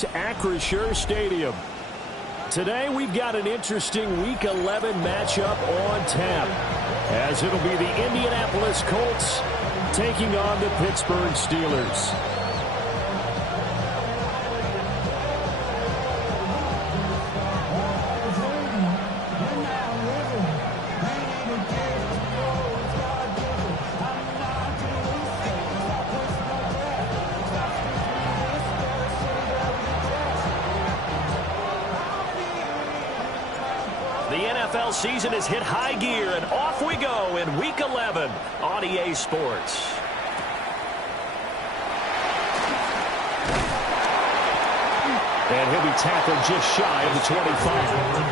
To Acrisure Stadium. Today we've got an interesting Week 11 matchup on tap, as it'll be the Indianapolis Colts taking on the Pittsburgh Steelers. The NFL season has hit high gear, and off we go in Week 11 on EA Sports. And he'll be tackled just shy of the 25.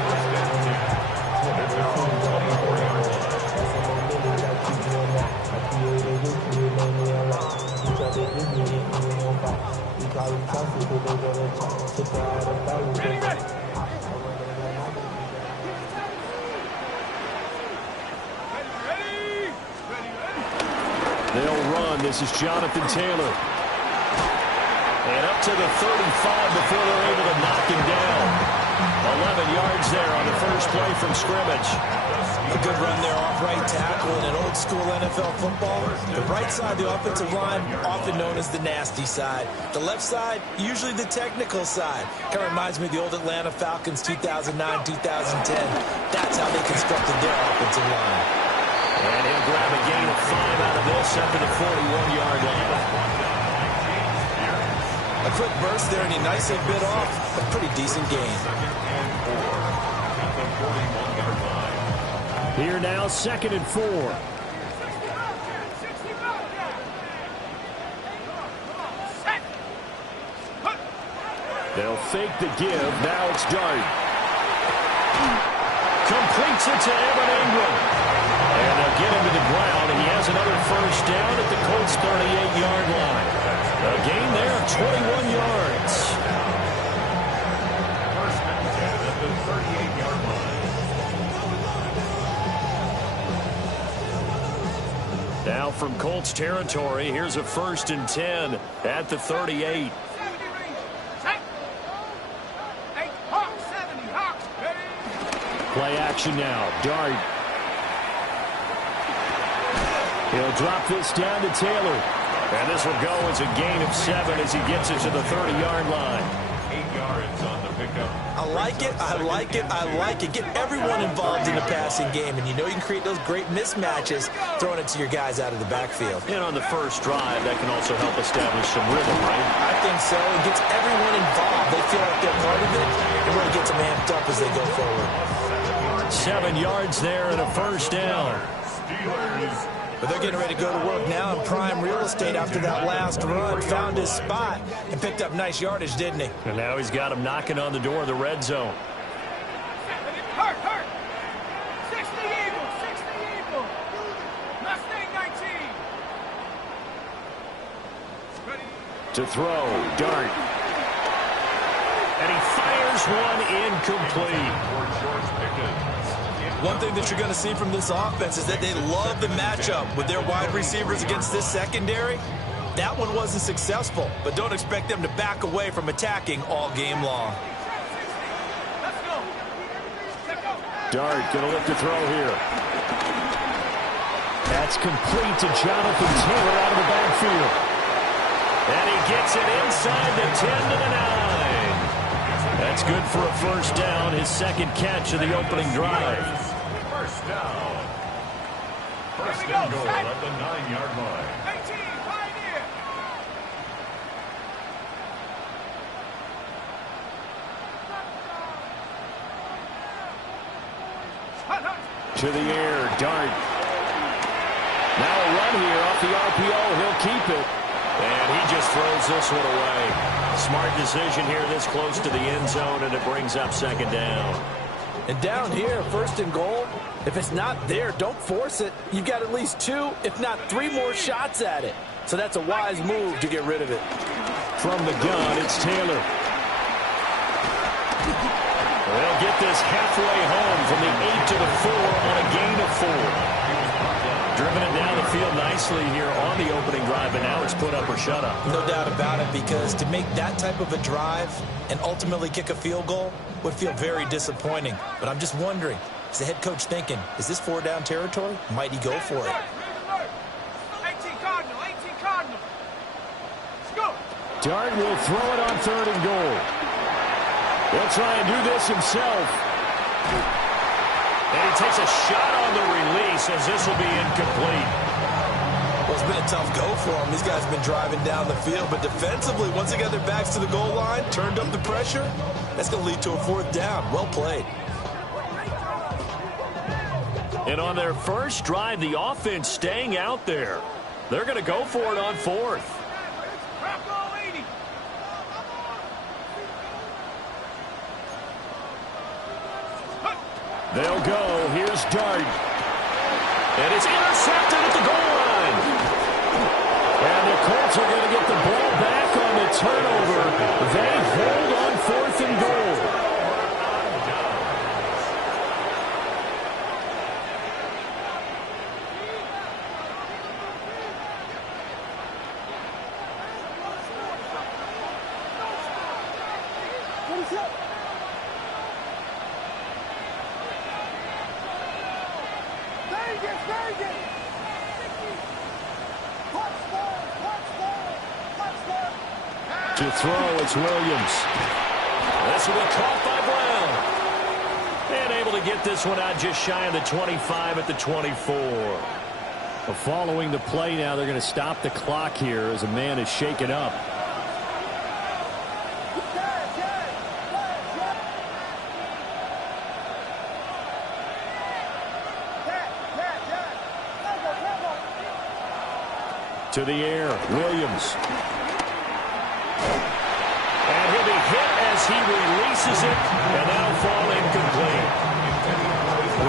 They'll run. This is Jonathan Taylor. And up to the 35 before they're able to knock him down. 11 yards there on the first play from scrimmage. A good run there off right tackle in an old-school NFL football. The right side of the offensive line, often known as the nasty side. The left side, usually the technical side. Kind of reminds me of the old Atlanta Falcons 2009-2010. That's how they constructed their offensive line. And he'll grab a gain of 5 out of this up to the 41-yard line. A quick burst there, and he nicely bit off a pretty decent gain. Here now, 2nd and 4. They'll fake the give. Now it's Dart. Completes it to Evan Ingram. And they'll get him to the ground, and he has another first down at the Colts' 38-yard line. A gain there of 21 yards. First and 10 at the 38-yard line. Now from Colts territory, here's a 1st and 10 at the 38. Play action now. Dart. He'll drop this down to Taylor. And this will go as a gain of 7 as he gets it to the 30-yard line. 8 yards on the pickup. I like it, I like it, I like it. Get everyone involved in the passing game, and you know you can create those great mismatches throwing it to your guys out of the backfield. And on the first drive, that can also help establish some rhythm, right? I think so. It gets everyone involved. They feel like they're part of it. It really gets them amped up as they go forward. 7 yards there and a first down. Steelers. But they're getting ready to go to work now in prime real estate after that last run. Found his spot and picked up nice yardage, didn't he? And now he's got him knocking on the door of the red zone. Hurt. 60 Eagles. Mustang 19. To throw, Dart. And he fires one incomplete. One thing that you're going to see from this offense is that they love the matchup with their wide receivers against this secondary. That one wasn't successful, but don't expect them to back away from attacking all game long. Dart going to look to throw here. That's complete to Jonathan Taylor out of the backfield. And he gets it inside the 10 to the 9. That's good for a first down, his second catch of the opening drive. First down. First and goal at the 9-yard line. 18, Pioneer. To the air, Dart. Now a run here off the RPO. He'll keep it. And he just throws this one away. Smart decision here this close to the end zone, and it brings up 2nd down. And down here, 1st and goal, if it's not there, don't force it. You've got at least 2, if not 3 more shots at it. So that's a wise move to get rid of it. From the gun, it's Taylor. They'll get this halfway home from the 8 to the 4 on a gain of 4. driven it down the field nicely here on the opening drive, and now it's put up or shut up. No doubt about it, because to make that type of a drive and ultimately kick a field goal would feel very disappointing. But I'm just wondering, is the head coach thinking, is this 4-down territory? Might he go for it? 18 Cardinal, 18 Cardinal. Let's go. Dart will throw it on 3rd and goal. He'll try and do this himself. And he takes a shot on the release as this will be incomplete. Well, it's been a tough go for him. These guys have been driving down the field, but defensively, once they got their backs to the goal line, turned up the pressure, that's going to lead to a 4th down. Well played. And on their first drive, the offense staying out there. They're going to go for it on 4th. Bravo 80. They'll go. Here's Dart. And it's intercepted at the goal line. And the Colts are going to get the ball back on the turnover. They hold on 4th and goal. To throw, it's Williams. This will be caught by Brown. And able to get this one out just shy of the 25 at the 24. Well, following the play now, they're going to stop the clock here as a man is shaken up. To the air, Williams. And he'll be hit as he releases it, and that'll fall incomplete.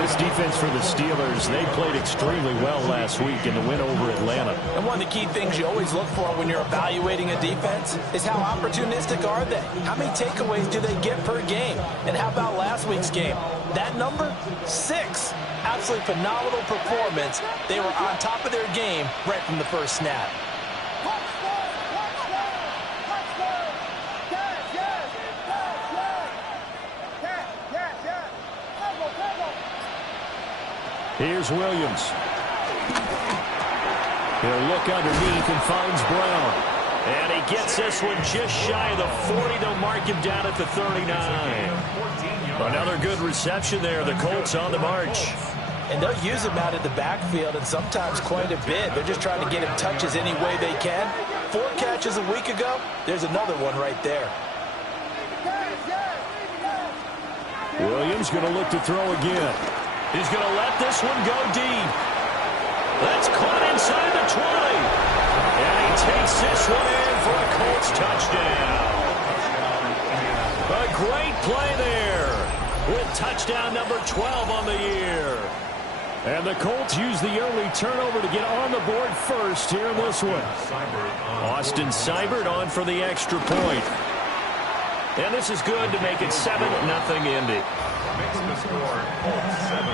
This defense for the Steelers, they played extremely well last week in the win over Atlanta. And one of the key things you always look for when you're evaluating a defense is how opportunistic are they? How many takeaways do they get per game? And how about last week's game? That number? 6. Absolutely phenomenal performance. They were on top of their game right from the first snap. Here's Williams. He'll look underneath and finds Brown. And he gets this one just shy of the 40. They'll mark him down at the 39. Another good reception there. The Colts on the march. And they'll use him out of the backfield, and sometimes quite a bit. They're just trying to get him touches any way they can. 4 catches a week ago. There's another one right there. Williams going to look to throw again. He's going to let this one go deep. That's caught inside the 20. And he takes this one in for a Colts touchdown. A great play there with touchdown number 12 on the year. And the Colts use the early turnover to get on the board first here in this one. Austin Seibert on for the extra point. And this is good to make it 7-0 Indy. Makes the score Colts 7,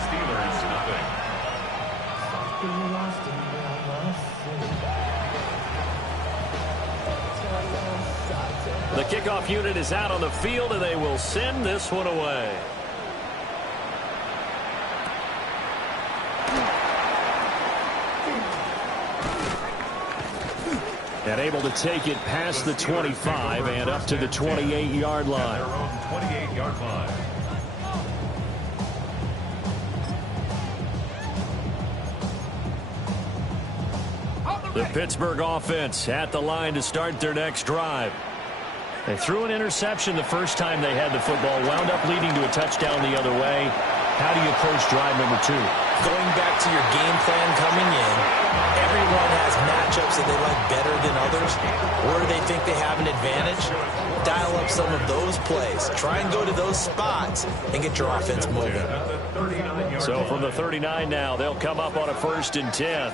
Steelers nothing. The kickoff unit is out on the field, and they will send this one away. And able to take it past the 25 and up to the 28-yard line. Their own 28-yard line. The Pittsburgh offense at the line to start their next drive. They threw an interception the first time they had the football, wound up leading to a touchdown the other way. How do you approach drive number 2? Going back to your game plan coming in, everyone has matchups that they like better than others. Where they think they have an advantage, dial up some of those plays. Try and go to those spots and get your offense moving. So from the 39 now, they'll come up on a 1st and 10.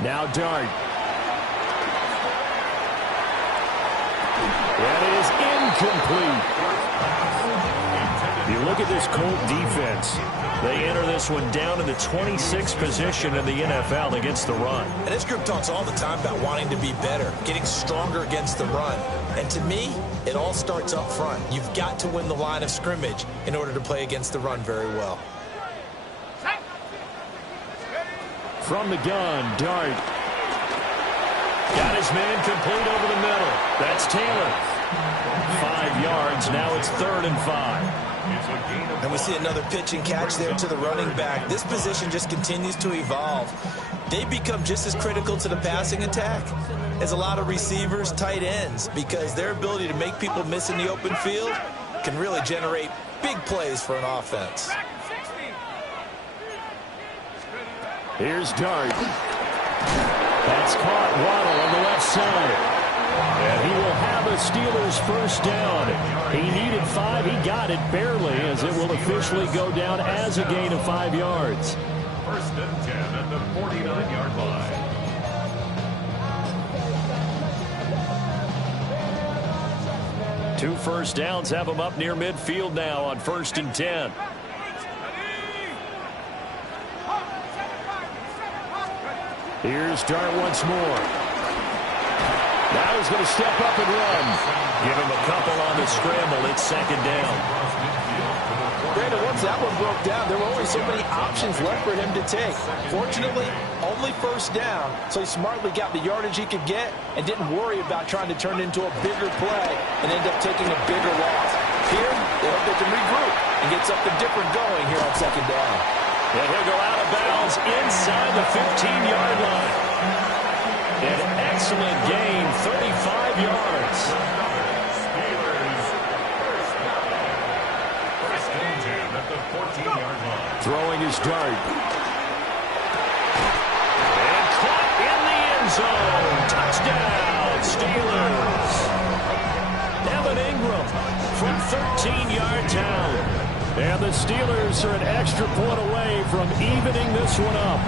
Now Dart. That is incomplete. He look at this Colt defense. They enter this one down in the 26th position in the NFL against the run. And this group talks all the time about wanting to be better, getting stronger against the run. And to me, it all starts up front. You've got to win the line of scrimmage in order to play against the run very well. From the gun, Dart. Got his man complete over the middle. That's Taylor. 5 yards. Now it's 3rd and 5. And we see another pitch and catch there to the running back. This position just continues to evolve. They become just as critical to the passing attack as a lot of receivers, tight ends, because their ability to make people miss in the open field can really generate big plays for an offense. Here's Dart. That's caught. Waddle on the left side. And he will have a Steelers first down. He needed 5. He got it barely, as it will officially go down as a gain of 5 yards. 1st and 10 at the 49-yard line. 2 first downs have him up near midfield now on 1st and 10. Here's Dart once more. Now he's going to step up and run. Give him a couple on the scramble. It's 2nd down. Brandon, once that one broke down, there were only so many options left for him to take. Fortunately, only 1st down, so he smartly got the yardage he could get and didn't worry about trying to turn it into a bigger play and end up taking a bigger loss. Here, they hope they can regroup and get something different going here on 2nd down. And he'll go out of bounds inside the 15-yard line. An excellent gain, 35 yards. First and 10 at the 14-yard line. Throwing his Dart. And caught in the end zone. Touchdown, Steelers. Evan Ingram from 13 yards out. And the Steelers are an extra point away from evening this one up.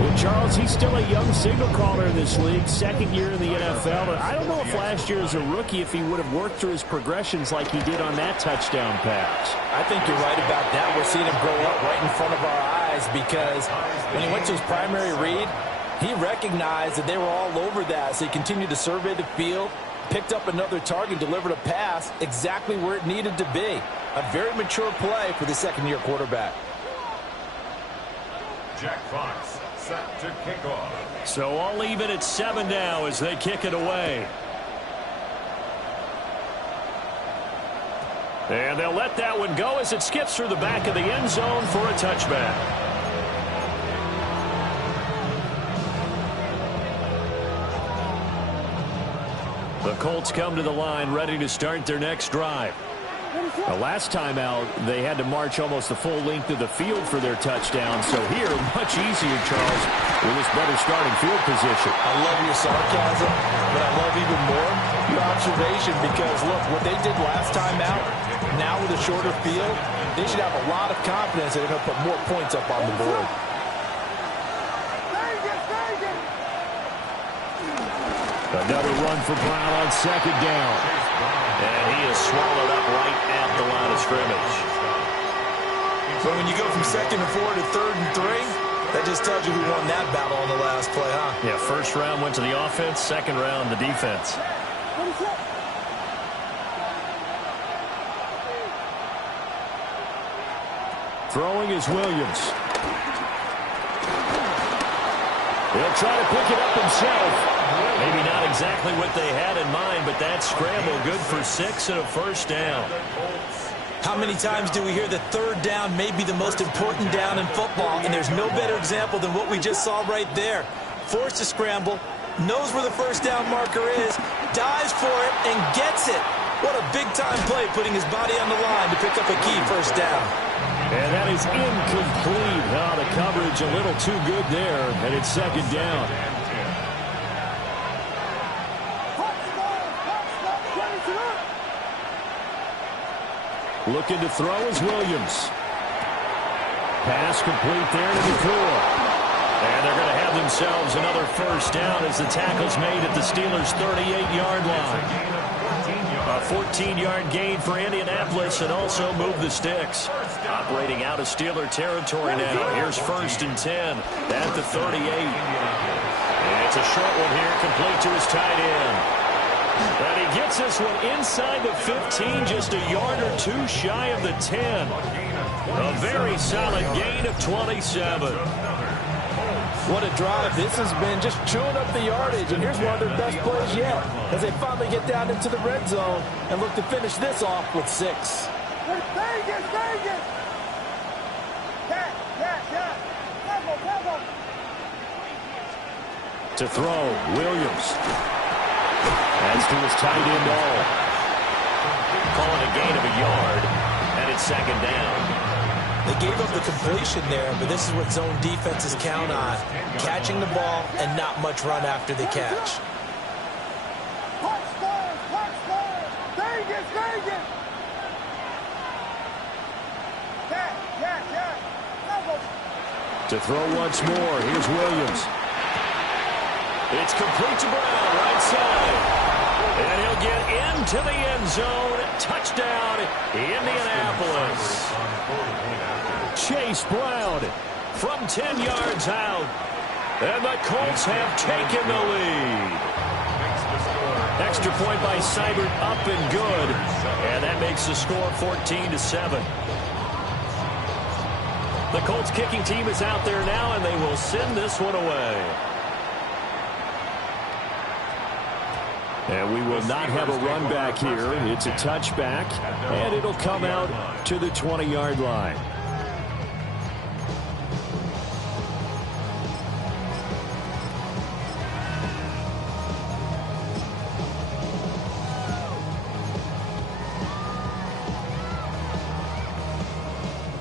Well, Charles, he's still a young signal caller in this league, 2nd year in the NFL. And I don't know if last year as a rookie, if he would have worked through his progressions like he did on that touchdown pass. I think you're right about that. We're seeing him grow up right in front of our eyes, because when he went to his primary read, he recognized that they were all over that. So he continued to survey the field, picked up another target, delivered a pass exactly where it needed to be. A very mature play for the 2nd-year quarterback. Jack Fox set to kick off. So all even at 7 now as they kick it away. And they'll let that one go as it skips through the back of the end zone for a touchback. The Colts come to the line ready to start their next drive. The last time out, they had to march almost the full length of the field for their touchdown. So here, much easier, Charles, with this better starting field position. I love your sarcasm, but I love even more your observation, because, look, what they did last time out, now with a shorter field, they should have a lot of confidence that they're going to put more points up on the board. Another run for Brown on 2nd down. And he is swallowed up right at the line of scrimmage. So when you go from 2nd and 4 to 3rd and 3, that just tells you who won that battle on the last play, huh? Yeah, 1st round went to the offense, 2nd round the defense. Throwing is Williams. He'll try to pick it up himself. Maybe not exactly what they had in mind, but that scramble good for 6 and a 1st down. How many times do we hear that 3rd down may be the most important down in football, and there's no better example than what we just saw right there. Forced to scramble, knows where the 1st down marker is, dives for it, and gets it. What a big-time play, putting his body on the line to pick up a key 1st down. And that is incomplete. Oh, the coverage a little too good there, and it's 2nd down. Looking to throw is Williams. Pass complete there to McCool. And they're going to have themselves another 1st down as the tackle's made at the Steelers' 38-yard line. A 14-yard gain for Indianapolis and also move the sticks. Operating out of Steeler territory now. Here's 1st and 10 at the 38. And it's a short one here, complete to his tight end. And he gets this one inside the 15, just a yard or two shy of the 10. A very solid gain of 27. What a drive. This has been just chewing up the yardage, and here's one of their best plays yet as they finally get down into the red zone and look to finish this off with 6. To throw, Williams. That's to his tight end all. Calling a gain of a yard, and it's 2nd down. They gave up the completion there, but this is what zone defenses count on, catching the ball and not much run after the catch. To throw once more, here's Williams. It's complete to Brown, right side. And he'll get into the end zone. Touchdown, Indianapolis. Chase Brown from 10 yards out. And the Colts have taken the lead. Extra point by Seibert, up and good. And that makes the score 14-7. The Colts kicking team is out there now, and they will send this one away. And we will not have a run back here. It's a touchback, and it'll come out to the 20-yard line.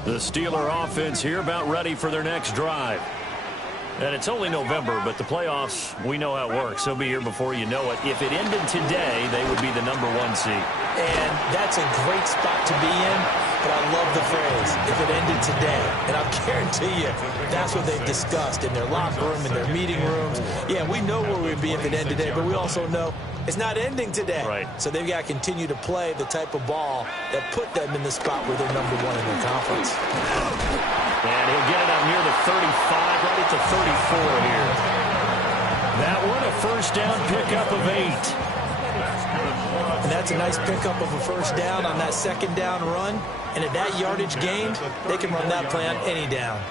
The Steeler offense here about ready for their next drive. And it's only November, but the playoffs, we know how it works. They'll be here before you know it. If it ended today, they would be the #1 seed. And that's a great spot to be in, but I love the phrase, if it ended today. And I'll guarantee you, that's what they've discussed in their locker room, in their meeting rooms. Yeah, we know where we'd be if it ended today, but we also know it's not ending today. Right. So they've got to continue to play the type of ball that put them in the spot where they're #1 in their conference. And he'll get it up near the 35, right at the 34 here. That one, a first down pickup of 8. And that's a nice pickup of a first down on that 2nd down run. And at that yardage gained, they can run that play on any down.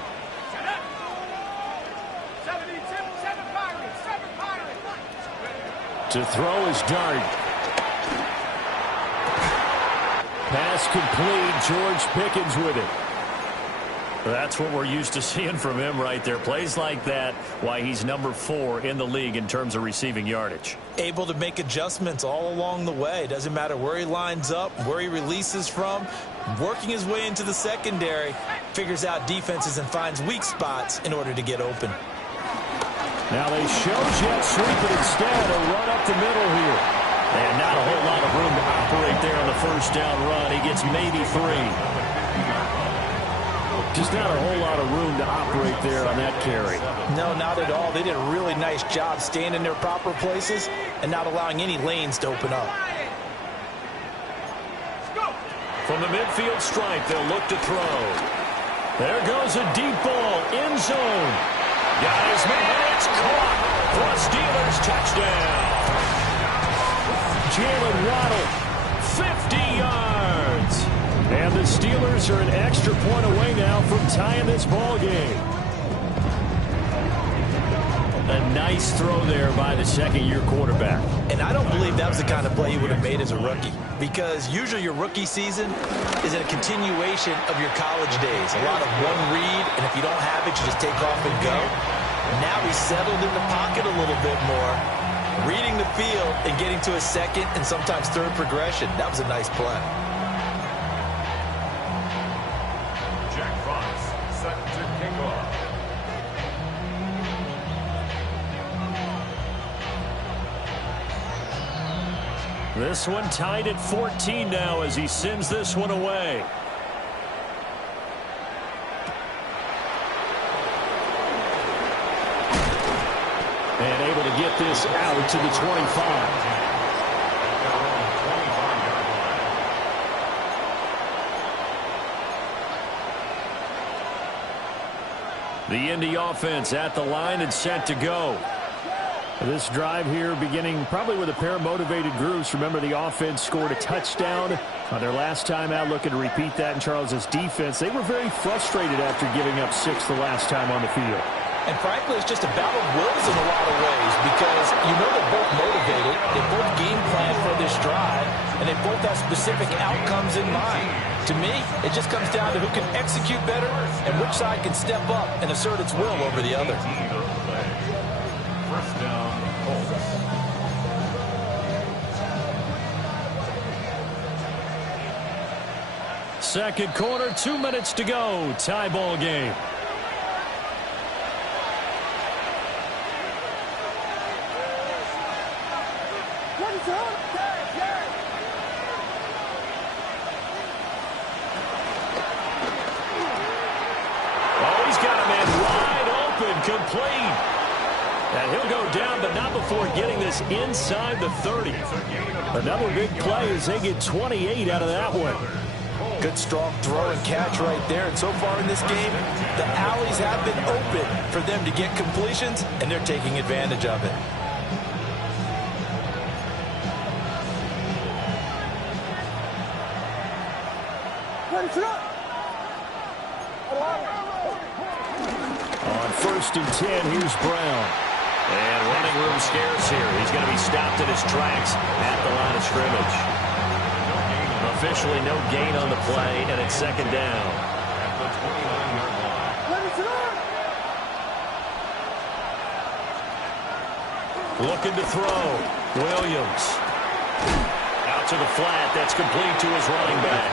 To throw is Dart. Pass complete. George Pickens with it. That's what we're used to seeing from him right there. Plays like that, why he's #4 in the league in terms of receiving yardage. Able to make adjustments all along the way. Doesn't matter where he lines up, where he releases from. Working his way into the secondary. Figures out defenses and finds weak spots in order to get open. Now they show jet sweep, but instead a run up the middle here. And not a whole lot of room to operate there on the first down run. He gets maybe 3. Just not a whole lot of room to operate there on that carry. No, not at all. They did a really nice job staying in their proper places and not allowing any lanes to open up. From the midfield stripe, they'll look to throw. There goes a deep ball, end zone. Got his man, it's caught for a Steelers touchdown. Jalen Waddle, 50 yards. and the Steelers are an extra point away now from tying this ball game. A nice throw there by the second-year quarterback. And I don't believe that was the kind of play he would have made as a rookie, because usually your rookie season is a continuation of your college days. A lot of one read, and if you don't have it, you just take off and go. Now he's settled in the pocket a little bit more, reading the field and getting to a second and sometimes third progression. That was a nice play. Jack Fox set to kick off. This one tied at 14 now as he sends this one away. And able to get this out to the 25. The Indy offense at the line and set to go. This drive here beginning probably with a pair of motivated groups. Remember, the offense scored a touchdown on their last time out, looking to repeat that in Charles's defense. They were very frustrated after giving up 6 the last time on the field. And frankly, it's just a battle of wills in a lot of ways because you know they're both motivated, they both game plan for this drive, and they both have specific outcomes in mind. To me, it just comes down to who can execute better and which side can step up and assert its will over the other. First down, Colts. Second quarter, 2 minutes to go. Tie ball game. Complete. And he'll go down, but not before getting this inside the 30. Another big play as they get 28 out of that one. Good strong throw and catch right there. And so far in this game, the alleys have been open for them to get completions, and they're taking advantage of it. On 1st and 10, here's Brown. And running room scarce here. He's going to be stopped in his tracks at the line of scrimmage. Officially no gain on the play, and it's second down. Looking to throw. Williams. Out to the flat. That's complete to his running back.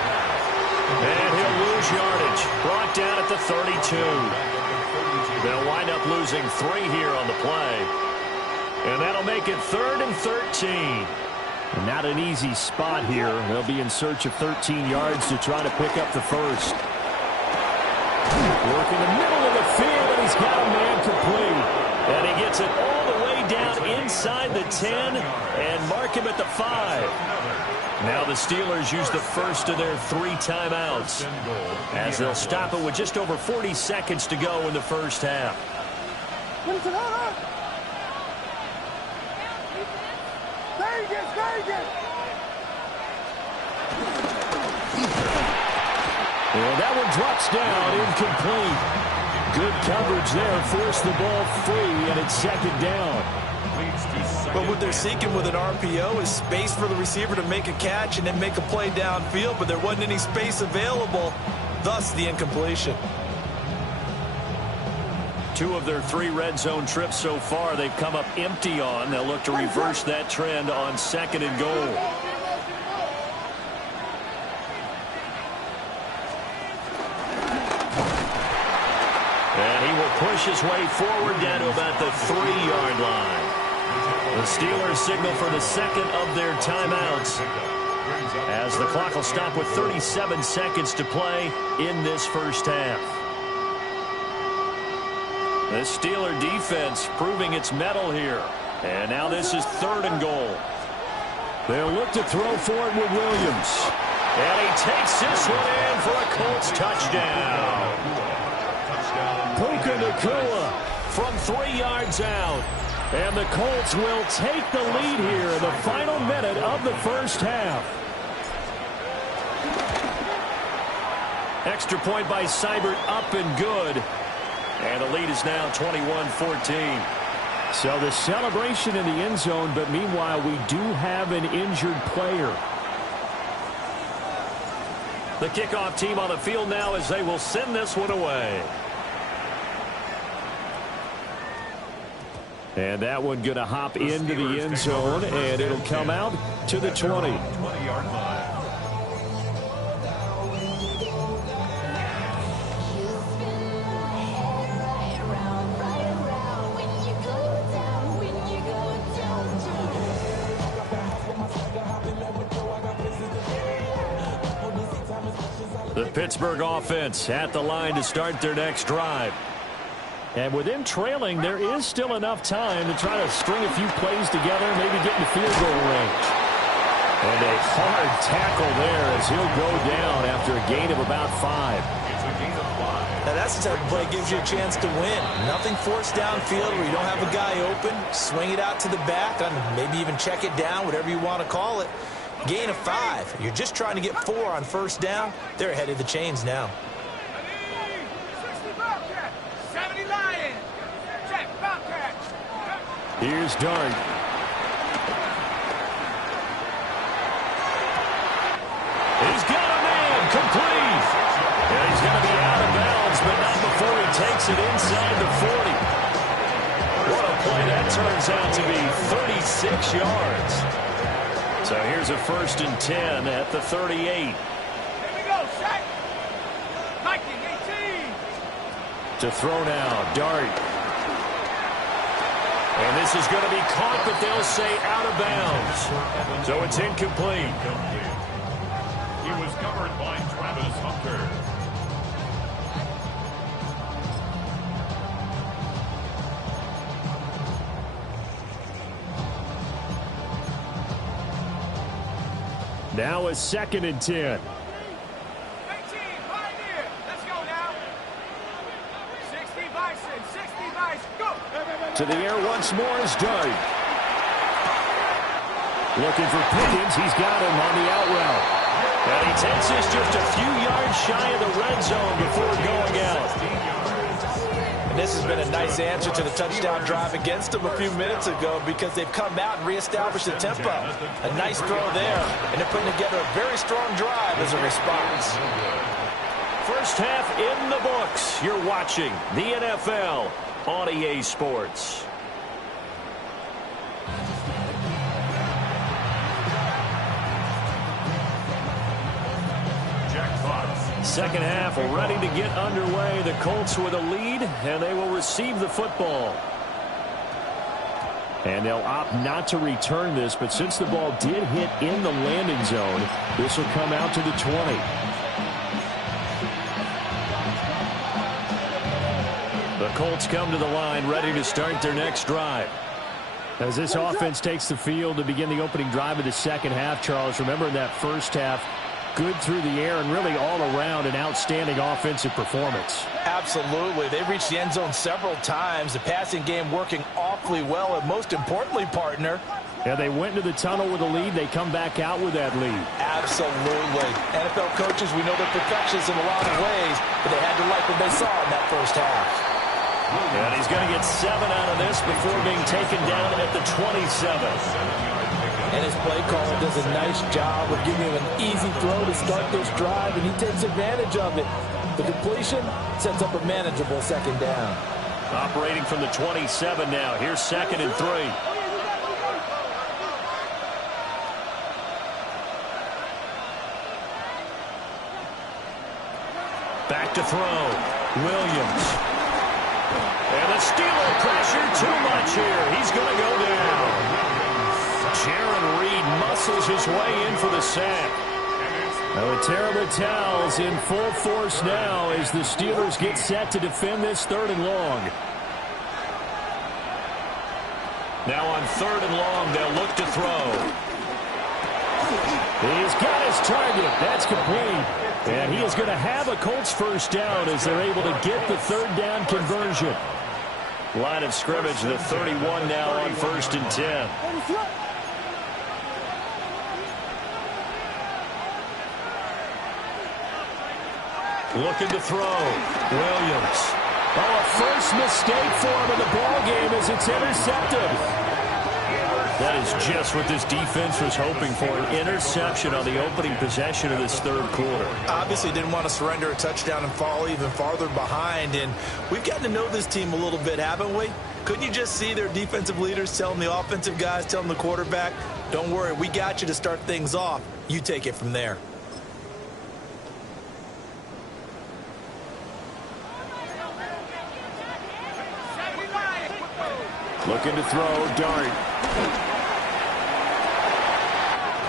And he'll lose yardage. Brought down at the 32. They'll wind up losing 3 here on the play. And that'll make it 3rd and 13. Not an easy spot here. They'll be in search of 13 yards to try to pick up the first. Work in the middle of the field, and he's got a man complete. And he gets it all the way down inside the 10 and mark him at the 5. Now the Steelers use the first of their 3 timeouts as they'll stop it with just over 40 seconds to go in the first half. Well, that one drops down, incomplete. Good coverage there, forced the ball free, and it's second down. But what they're seeking with an RPO is space for the receiver to make a catch and then make a play downfield, but there wasn't any space available, thus the incompletion. 2 of their 3 red zone trips so far they've come up empty on. They'll look to reverse that trend on 2nd and goal. And he will push his way forward down to about the 3-yard line. The Steelers signal for the second of their timeouts as the clock will stop with 37 seconds to play in this first half. The Steeler defense proving its mettle here. And now this is 3rd and goal. They'll look to throw for it with Williams. And he takes this one in for a Colts touchdown. Puka Nacua from 3 yards out. And the Colts will take the lead here in the final minute of the first half. Extra point by Seibert, up and good. And the lead is now 21-14. So the celebration in the end zone, but meanwhile we do have an injured player. The kickoff team on the field now as they will send this one away. And that one going to hop into the end zone, and it'll come out to the 20. 20-yard line. The Pittsburgh offense at the line to start their next drive. And with them trailing, there is still enough time to try to string a few plays together, maybe get in the field goal range. And a hard tackle there as he'll go down after a gain of about 5. It's a gain of 5. Now that's the type of play that gives you a chance to win. Nothing forced downfield where you don't have a guy open. Swing it out to the back, and maybe even check it down, whatever you want to call it. Gain of 5. You're just trying to get 4 on first down. They're ahead of the chains now. 60 Bobcat, 70 Lion. Check, Bobcat. Here's Dart. He's got a man complete. And he's going to be out of bounds, but not before he takes it inside the 40. What a play that turns out to be, 36 yards. So here's a 1st and 10 at the 38. Here we go, set. 19, 18. To throw now, Dart. And this is going to be caught, but they'll say out of bounds. So it's incomplete. He was covered by Travis Hunter. Now a 2nd and 10. 18, Pioneer. Let's go now. 60 Bison, 60 Bison. Go. To the air once more is Dart. Looking for Pickens. He's got him on the out route. And he takes this just a few yards shy of the red zone before going out. And this has been a nice answer to the touchdown drive against them a few minutes ago because they've come out and reestablished the tempo. A nice throw there, and they're putting together a very strong drive as a response. First half in the books. You're watching the NFL on EA Sports. Second half ready to get underway. The Colts with a lead, and they will receive the football. And they'll opt not to return this, but since the ball did hit in the landing zone, this will come out to the 20. The Colts come to the line ready to start their next drive. As this offense takes the field to begin the opening drive of the second half, Charles, remember in that first half, good through the air and really all around an outstanding offensive performance. Absolutely. They reached the end zone several times. The passing game working awfully well, and most importantly, partner. Yeah, they went into the tunnel with a lead. They come back out with that lead. Absolutely. NFL coaches, we know they're perfectionists in a lot of ways, but they had to like what they saw in that first half. And he's going to get 7 out of this before being taken down at the 27. And his play caller does a nice job of giving him an easy throw to start this drive, and he takes advantage of it. The completion sets up a manageable second down. Operating from the 27 now. Here's 2nd and 3. Back to throw. Williams. And the Steeler pressure too much here. He's going to go down. Jaron Reed muscles his way in for the sack. Now the terrible towels in full force now as the Steelers get set to defend this 3rd and long. Now on 3rd and long, they'll look to throw. He's got his target. That's complete. And he is going to have a Colts first down as they're able to get the 3rd down conversion. Line of scrimmage, the 31 now on 1st and 10. Looking to throw. Williams. Oh, a first mistake for him in the ball game as it's intercepted. That is just what this defense was hoping for, an interception on the opening possession of this 3rd quarter. Obviously didn't want to surrender a touchdown and fall even farther behind, and we've gotten to know this team a little bit, haven't we? Couldn't you just see their defensive leaders telling the offensive guys, telling the quarterback, don't worry, we got you to start things off. You take it from there. Looking to throw, Dart.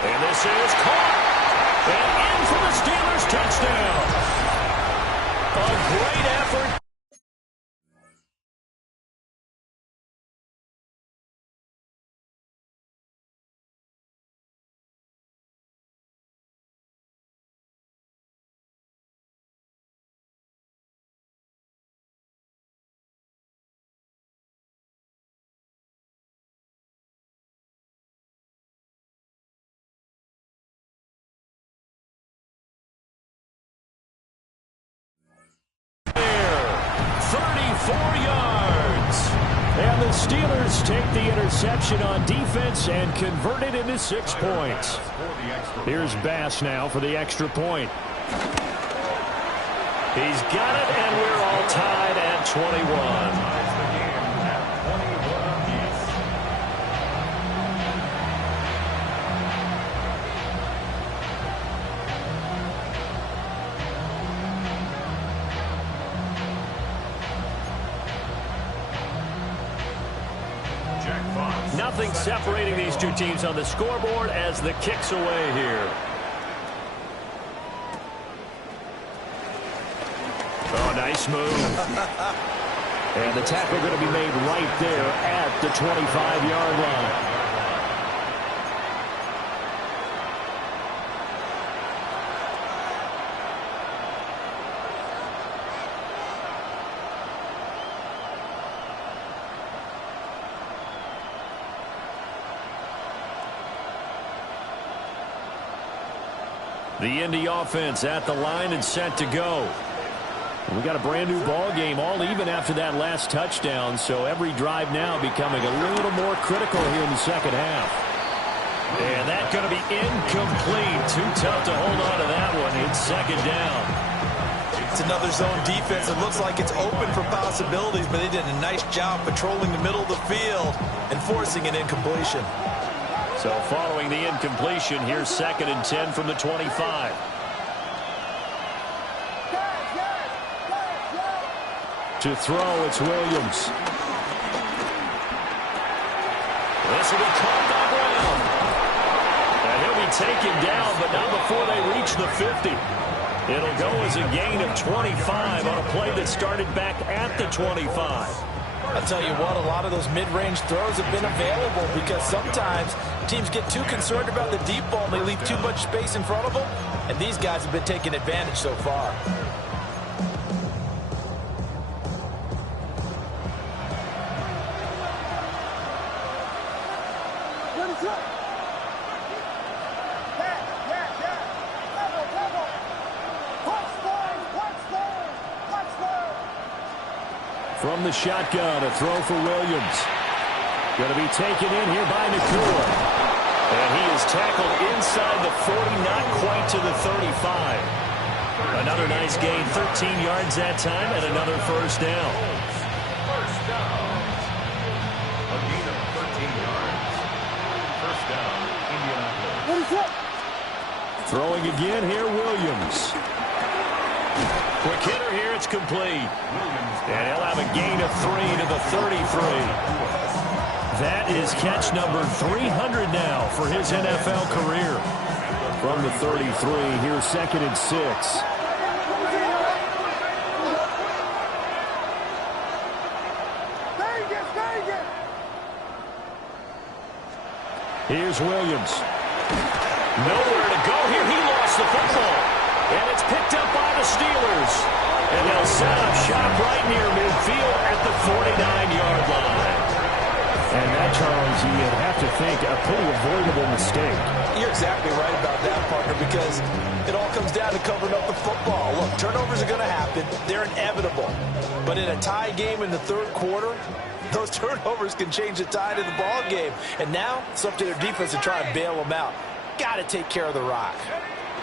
And this is caught. And in for the Steelers touchdown. A great effort. yards. And the Steelers take the interception on defense and convert it into 6 points. Here's Bass now for the extra point. He's got it, and we're all tied at 21. Nothing separating these two teams on the scoreboard as the kick's away here. Oh, nice move. And the tackle going to be made right there at the 25-yard line. The Indy offense at the line and set to go. We got a brand new ball game, all even after that last touchdown, so every drive now becoming a little more critical here in the second half. And that's going to be incomplete. Too tough to hold on to that one. It's second down. It's another zone defense. It looks like it's open for possibilities, but they did a nice job patrolling the middle of the field and forcing an incompletion. So following the incompletion, here's 2nd and 10 from the 25. To throw, it's Williams. This will be caught by Brown. And he'll be taken down, but not before they reach the 50. It'll go as a gain of 25 on a play that started back at the 25. I'll tell you what, a lot of those mid-range throws have been available because sometimes teams get too concerned about the deep ball and they leave too much space in front of them, and these guys have been taking advantage so far. From the shotgun, a throw for Williams. Going to be taken in here by Nakua. And he is tackled inside the 40, not quite to the 35. Another nice gain, 13 yards that time, and another first down. First down. A gain of 13 yards. First down, Indianapolis. Throwing again here, Williams. Quick hitter here, it's complete. And he'll have a gain of 3 to the 33. That is catch number 300 now for his NFL career. From the 33, here's 2nd and 6. Here's Williams. Nowhere to go here. He lost the football. And it's picked up by the Steelers. And they'll set up shop right near midfield at the 49-yard line. And that, Charles, you'd have to think a pretty avoidable mistake. You're exactly right about that, partner, because it all comes down to covering up the football. Look, turnovers are going to happen. They're inevitable. But in a tie game in the third quarter, those turnovers can change the tide of the ball game. And now it's up to their defense to try and bail them out. Got to take care of the rock.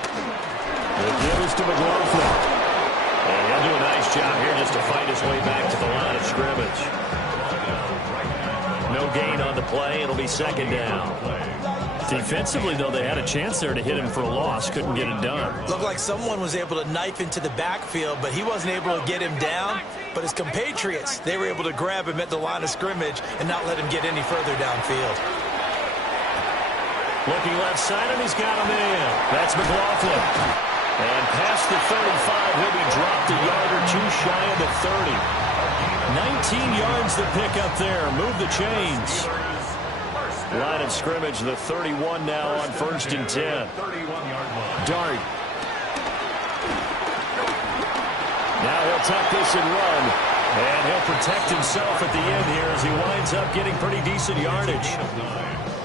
The give is to McLaughlin. And he'll do a nice job here just to fight his way back to the line of scrimmage. No gain on the play. It'll be second down. Defensively, though, they had a chance there to hit him for a loss. Couldn't get it done. Looked like someone was able to knife into the backfield, but he wasn't able to get him down. But his compatriots, they were able to grab him at the line of scrimmage and not let him get any further downfield. Looking left side, and he's got him in. That's McLaughlin. And past the 35, he'll be dropped a yard or two shy of the 30. 19 yards to pick up there. Move the chains. Line of scrimmage, the 31 now on 1st and 10. Dart. Now he'll tuck this and run. And he'll protect himself at the end here as he winds up getting pretty decent yardage.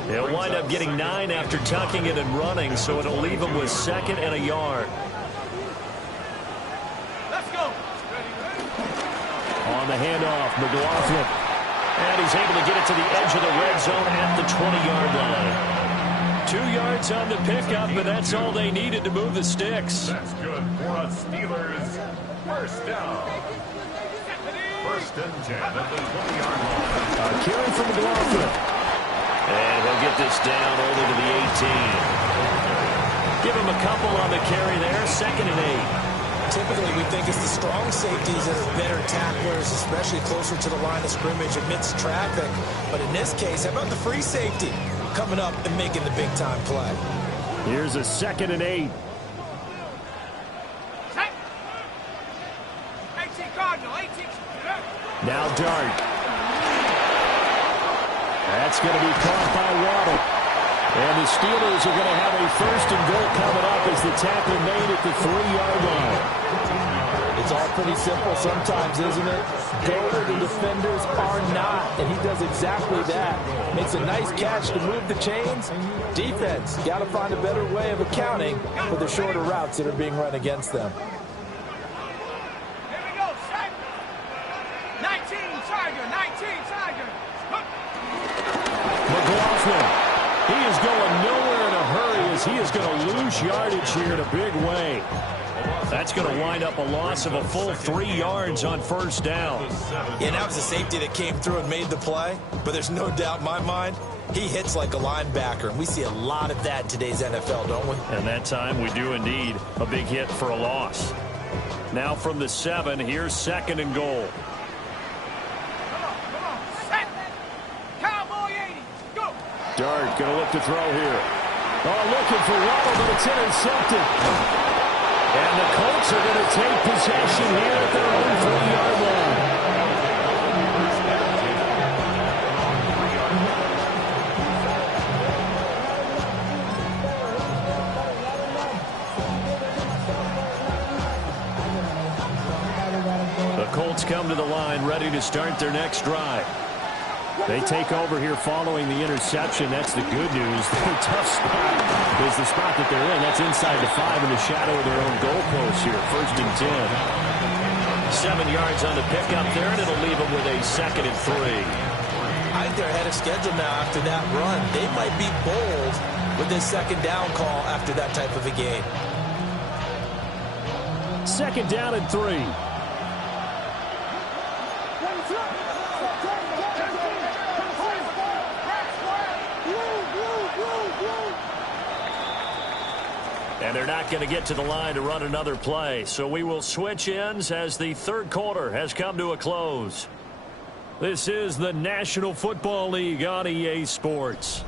He'll wind up getting 9 after tucking it and running, so it'll leave him with 2nd and a yard. Let's go. On on the handoff. McLaughlin. And he's able to get it to the edge of the red zone at the 20-yard line. 2 yards on the pickup, but that's all they needed to move the sticks. That's good for a Steelers first down. First and 10 at the 20-yard line. Carry from McLaughlin. And he'll get this down only to the 18. Give him a couple on the carry there. 2nd and 8. Typically, we think it's the strong safeties that are better tacklers, especially closer to the line of scrimmage amidst traffic. But in this case, how about the free safety coming up and making the big-time play? Here's a 2nd and 8. 18 Cardinal, 18. Now Dart. That's going to be caught by Waddle. And the Steelers are going to have a 1st and goal coming up as the tackle made at the 3-yard line. It's all pretty simple sometimes, isn't it? Go where the defenders are not, and he does exactly that. Makes a nice catch to move the chains. Defense, got to find a better way of accounting for the shorter routes that are being run against them. Here we go, set. 19 Tiger, 19 Tiger. McLaughlin. He is going nowhere in a hurry as he is going to lose yardage here in a big way. That's going to wind up a loss of a full 3 yards on 1st down. Yeah, that was a safety that came through and made the play. But there's no doubt in my mind, he hits like a linebacker. And we see a lot of that in today's NFL, don't we? And that time we do indeed. A big hit for a loss. Now from the 7, here's 2nd and goal. Come on, set. Cowboy 80, go. Dart going to look to throw here. Oh, looking for Waddle, but it's intercepted. And the Colts are going to take possession here at their own 3-yard line. The Colts come to the line ready to start their next drive. They take over here following the interception. That's the good news. The tough spot is the spot that they're in. That's inside the 5 in the shadow of their own goalpost here. 1st and 10. 7 yards on the pickup there, and it'll leave them with a 2nd and 3. I think they're ahead of schedule now after that run. They might be bold with this 2nd down call after that type of a game. 2nd down and 3. And they're not going to get to the line to run another play. So we will switch ends as the 3rd quarter has come to a close. This is the National Football League on EA Sports.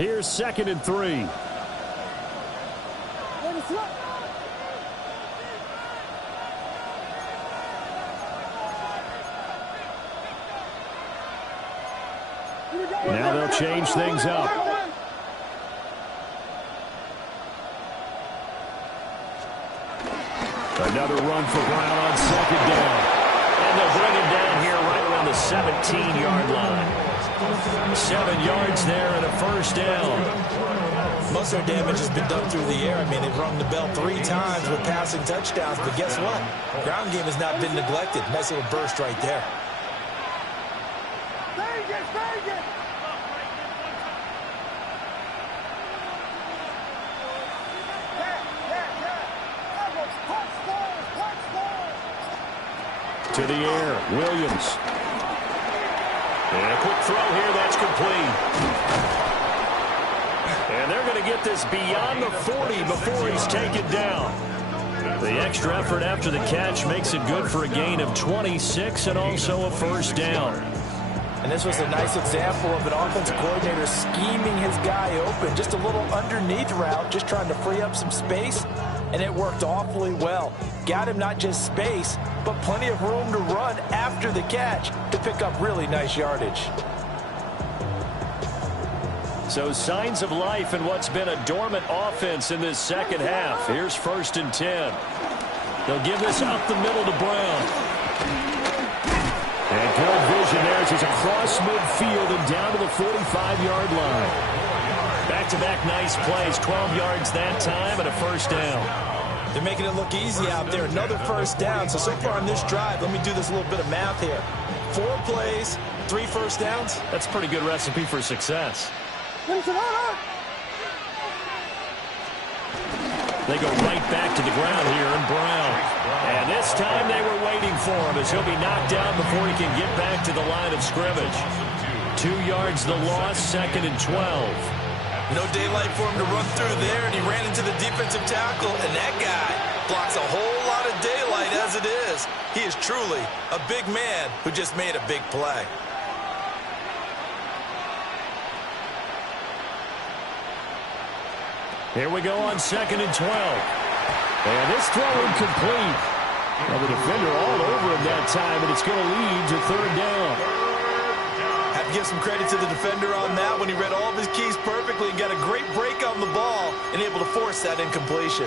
Here's 2nd and 3. Now they'll change things up. Another run for Brown on 2nd down. And they'll bring him down here right around the 17-yard line. 7 yards there and a 1st down. Most of their damage has been done through the air. I mean, they've rung the bell 3 times with passing touchdowns, but guess what? Ground game has not been neglected. Nice little burst right there. To the air, Williams. And a quick throw here, that's complete. And they're going to get this beyond the 40 before he's taken down. The extra effort after the catch makes it good for a gain of 26 and also a 1st down. And this was a nice example of an offensive coordinator scheming his guy open. Just a little underneath route, just trying to free up some space, and it worked awfully well. Got him not just space, but plenty of room to run after the catch to pick up really nice yardage. So signs of life in what's been a dormant offense in this 2nd half. Here's 1st and 10. They'll give this up the middle to Brown. And good vision there as he's across midfield and down to the 45-yard line. Back-to-back nice plays, 12 yards that time and a 1st down. They're making it look easy out there. Another 1st down. So far on this drive, let me do this little bit of math here. 4 plays, 3 1st downs. That's a pretty good recipe for success. They go right back to the ground here in Brown. And this time they were waiting for him as he'll be knocked down before he can get back to the line of scrimmage. 2 yards the loss, 2nd and 12. No daylight for him to run through there, and he ran into the defensive tackle, and that guy blocks a whole lot of daylight as it is. He is truly a big man who just made a big play. Here we go on 2nd and 12. And this throw incomplete. Well, the defender all over him that time, and it's going to lead to 3rd down. Have to give some credit to the defender on that when he read all of his keys perfectly and got a great break on the ball and able to force that incompletion.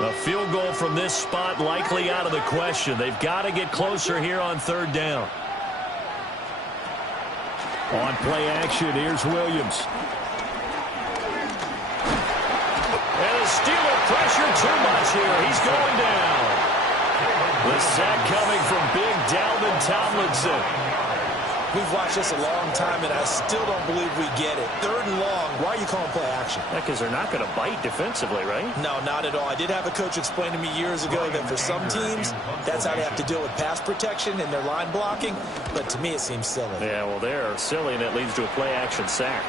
A field goal from this spot likely out of the question. They've got to get closer here on 3rd down. On play action, here's Williams. And the Steeler pressure too much here. He's going down. The sack coming from big Dalvin Tomlinson. We've watched this a long time, and I still don't believe we get it. 3rd and long. Why are you calling play action? Because they're not going to bite defensively, right? No, not at all. I did have a coach explain to me years ago that for some teams, that's how they have to deal with pass protection and their line blocking. But to me, it seems silly. Yeah, well, they're silly, and it leads to a play action sack.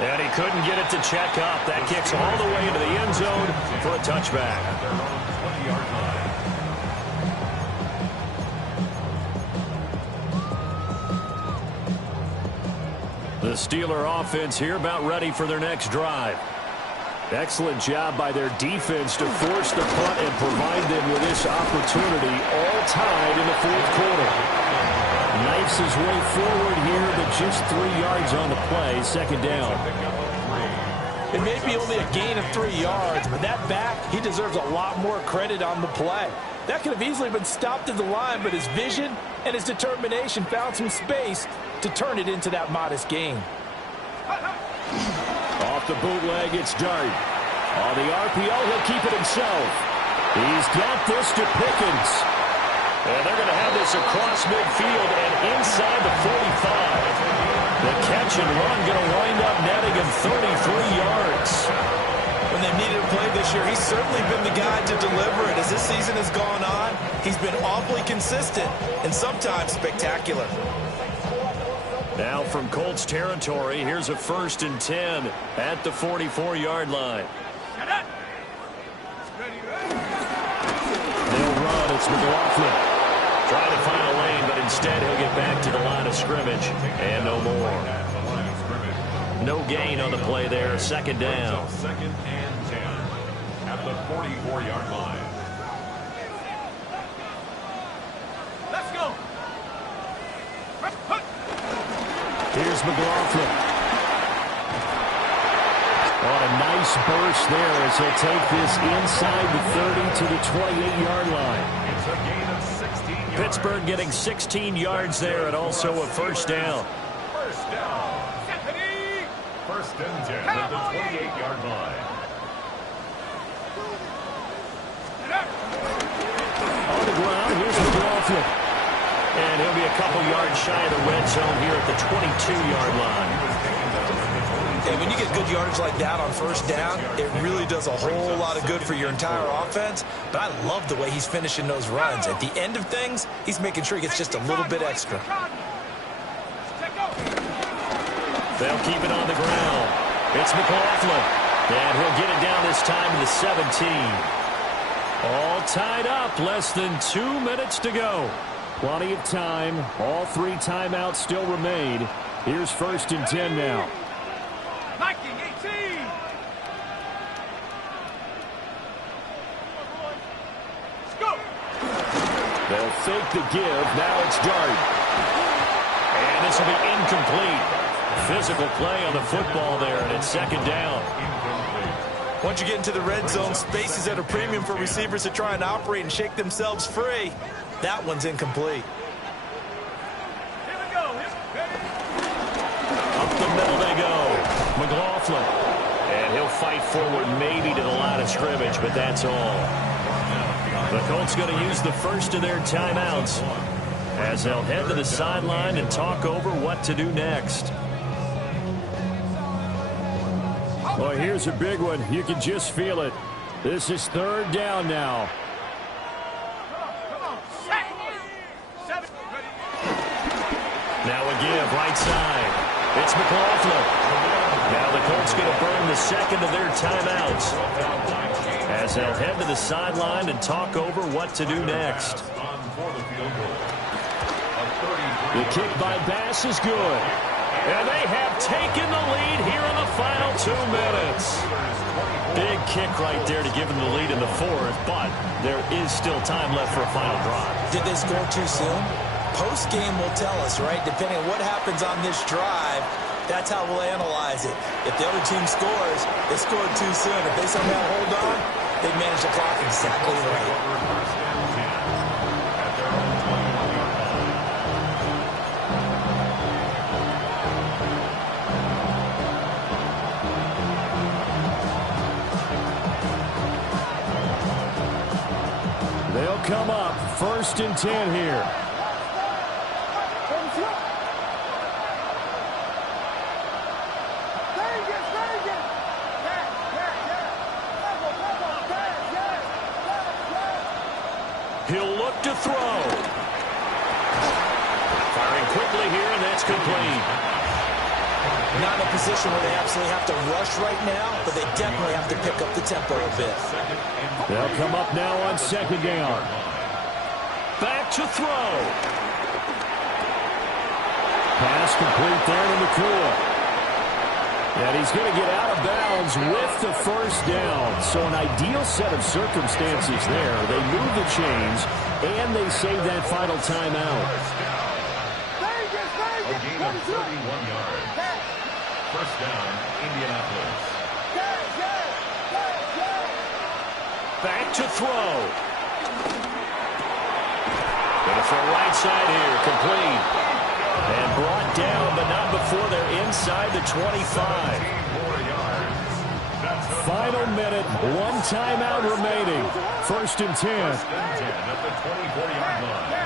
And he couldn't get it to check up. That kicks all the way into the end zone for a touchback. The Steeler offense here about ready for their next drive. Excellent job by their defense to force the punt and provide them with this opportunity, all tied in the 4th quarter. Knifes his way forward here, but just 3 yards on the play, 2nd down. It may be only a gain of 3 yards, but that back, he deserves a lot more credit on the play. That could have easily been stopped at the line, but his vision and his determination found some space to turn it into that modest gain. Off the bootleg, it's Dart. On the RPO, he'll keep it himself. He's got this to Pickens. And they're going to have this across midfield and inside the 45. The catch and run going to wind up netting him 33 yards. When they've needed a play this year, he's certainly been the guy to deliver it. As this season has gone on, he's been awfully consistent and sometimes spectacular. Now from Colts territory, here's a 1st and 10 at the 44-yard line. It's McLaughlin. Trying to find a lane, but instead he'll get back to the line of scrimmage. And no more. No gain on the play there. Second down. Second and 10 at the 44-yard line. Let's go. Here's McLaughlin. On a nice burst there as he'll take this inside the 30 to the 28-yard line. It's a gain of 16 yards. Pittsburgh getting 16 yards there and also a first down. First down. First and 10 at the 28-yard line. On the ground, here's McLaughlin. And he'll be a couple yards shy of the red zone here at the 22-yard line. And when you get good yardage like that on first down, it really does a whole lot of good for your entire offense. But I love the way he's finishing those runs. At the end of things, he's making sure he gets just a little bit extra. They'll keep it on the ground. It's McLaughlin. And he'll get it down this time to the 17. All tied up. Less than 2 minutes to go. Plenty of time. All 3 timeouts still remain. Here's first and 10 now. 19-18. Let's go. They'll fake the give. Now it's Dart. And this will be incomplete. Physical play on the football there, and it's second down. Once you get into the red zone, space is at a premium for receivers to try and operate and shake themselves free. That one's incomplete. Here we go. Up the middle they go. McLaughlin. And he'll fight forward maybe to the line of scrimmage, but that's all. The Colts going to use the first of their timeouts as they'll head to the sideline and talk over what to do next. Well, here's a big one. You can just feel it. This is third down now. Come on. Seven. Now a give right side. It's McLaughlin. Now the Colts going to burn the second of their timeouts as they'll head to the sideline and talk over what to do next. The kick by Bass is good. And they have taken the lead here in the final 2 minutes. Big kick right there to give them the lead in the fourth, but there is still time left for a final drive. Did they score too soon? Post-game will tell us, right? Depending on what happens on this drive, that's how we'll analyze it. If the other team scores, they scored too soon. If they somehow hold on, they manage the clock exactly right. They'll come up first and 10 here. He'll look to throw. Firing quickly here, and that's complete. Not in a position where they absolutely have to rush right now, but they definitely have to pick up the tempo a bit. They'll come up now on second down. Back to throw. Pass complete there to McCool. And he's going to get out of bounds with the first down. So an ideal set of circumstances there. They move the chains, and they save that final timeout. A gain of 31 yards. First down, Indianapolis. Back to throw. Going to throw right side here, complete. And brought down, but not before they're inside the 25. Final minute, 1 timeout remaining. First and 10. First and 10 at the 24-yard line.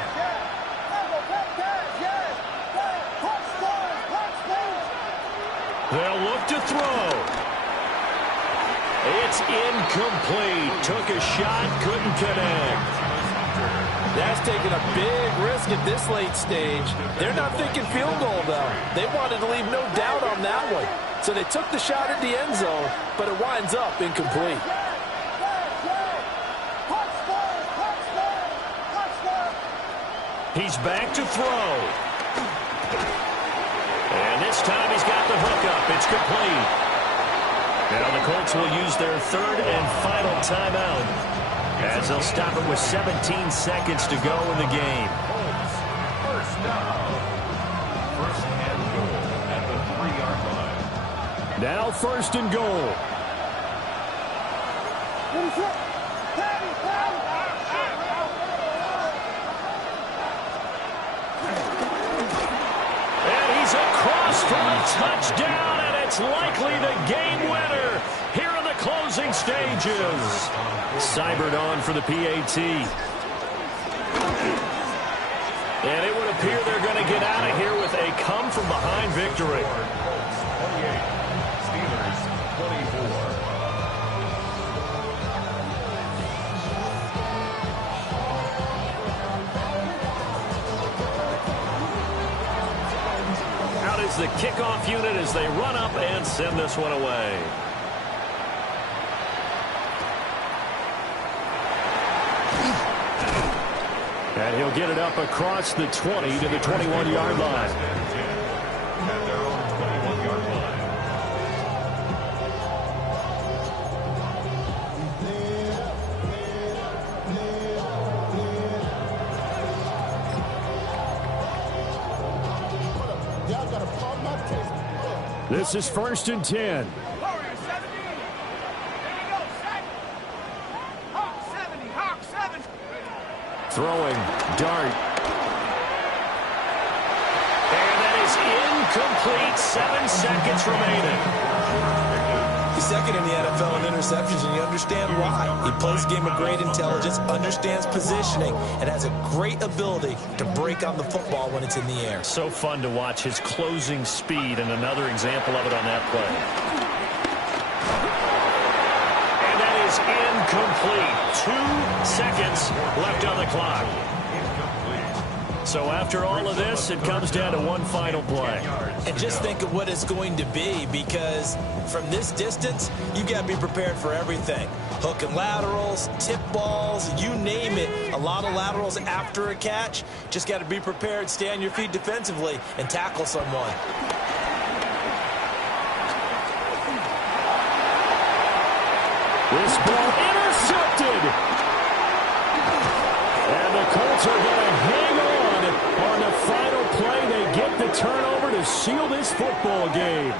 They'll look to throw. It's incomplete. Took a shot, couldn't connect. That's taking a big risk at this late stage. They're not thinking field goal, though. They wanted to leave no doubt on that one. So they took the shot at the end zone, but it winds up incomplete. He's back to throw. And this time he's got the hook up. It's complete. Now the Colts will use their third and final timeout as they'll stop it with 17 seconds to go in the game. First down. First and goal at the 3-yard line. Now first and goal. And he's across for a touchdown, and it's likely the game winner here in the closing stages. Cybered on for the PAT. And it would appear they're going to get out of here with a come-from-behind victory. 28. Steelers 24. Out is the kickoff unit as they run up and send this one away. And he'll get it up across the 20 to the 21-yard line. At their own 21-yard line. This is first and 10. Warrior 70. There we go, set. Hawk 70, Hawk 7. Throwing, dart. And that is incomplete. 7 seconds remaining. He's second in the NFL in interceptions, and you understand why. He plays a game of great intelligence, understands positioning, and has a great ability to break on the football when it's in the air. So fun to watch his closing speed, and another example of it on that play. And that is incomplete. 2 seconds left on the clock. So after all of this, it comes down to one final play. And just think of what it's going to be, because from this distance, you got to be prepared for everything. Hook and laterals, tip balls, you name it. A lot of laterals after a catch. Just got to be prepared, stay on your feet defensively, and tackle someone. This ball intercepted. And the Colts are going to hang on the final play. They get the turnover to seal this football game.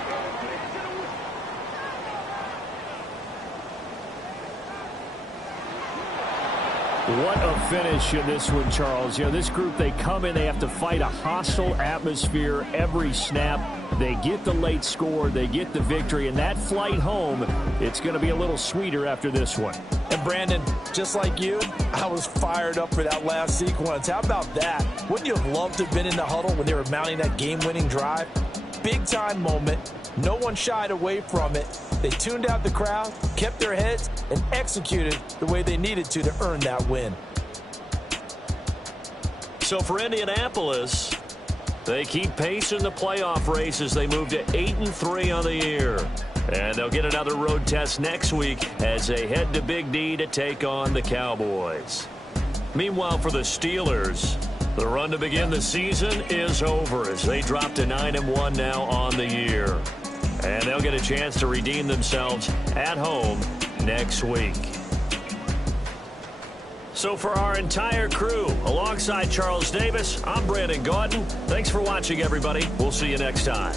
What a finish in this one, Charles. You know, this group, they come in, they have to fight a hostile atmosphere every snap. They get the late score, they get the victory, and that flight home, it's going to be a little sweeter after this one. And Brandon, just like you, I was fired up for that last sequence. How about that? Wouldn't you have loved to have been in the huddle when they were mounting that game-winning drive? Big-time moment. No one shied away from it. They tuned out the crowd, kept their heads, and executed the way they needed to earn that win. So for Indianapolis, they keep pace in the playoff race as they move to 8-3 on the year. And they'll get another road test next week as they head to Big D to take on the Cowboys. Meanwhile, for the Steelers, the run to begin the season is over as they drop to 9-1 now on the year. And they'll get a chance to redeem themselves at home next week. So for our entire crew, alongside Charles Davis, I'm Brandon Gaudin. Thanks for watching, everybody. We'll see you next time.